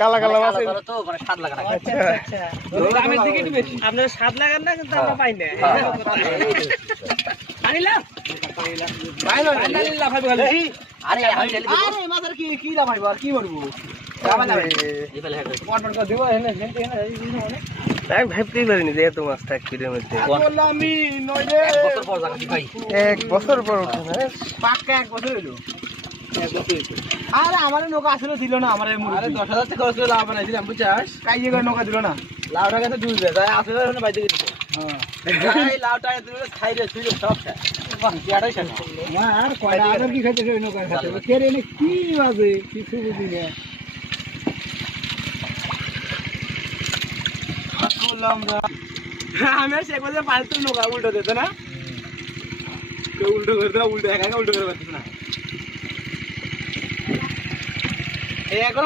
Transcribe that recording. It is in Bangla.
কালা কালা মাছ তো মানে স্বাদ লাগে না। আচ্ছা আচ্ছা দামের দিকে একটু বেশি আপনারা স্বাদ লাগান না কিন্তু আমরা পাই না আনিলা আনিলা ভাই বল আরে আমি ঢেলে দেব। আরে মাছের কি কি দাম হইব আর কি বলবো এই ফেলে হেড কোন কোন দিব এনে সেন্টি এনে আমি ভাবতেই পারিনি যে এত মাছ থাকবে এর মধ্যে বললাম আমি নইলে বছর পর জানি ভাই। 1 বছর পর উঠে না পাক্কা এক বছর হইলো আরে আমারে নৌকা আসলে দিল না আমারে আরে 10,000 টাকা খরচ করে লাভ বানাইছিলাম বুঝছাস কাইয়ে করে নৌকা দিল না লাউটা কাছে দুলবে তাই আসলে ওখানে বাইতে গেছে হ্যাঁ এই লাউটা দিল খাইরে তুই সব খায় বাহ কিয়াটাই খায় না আর কয়টা আর কি খাইতেছে ওই নৌকা খাতে কে রে কি বাজে কিছু বুঝি না আমি সে কথা পাঁচটা নৌকা উল্টো দিতে না উল্টো করে দাও উল্টো একা উল্টো করে পারছিস না এই এখন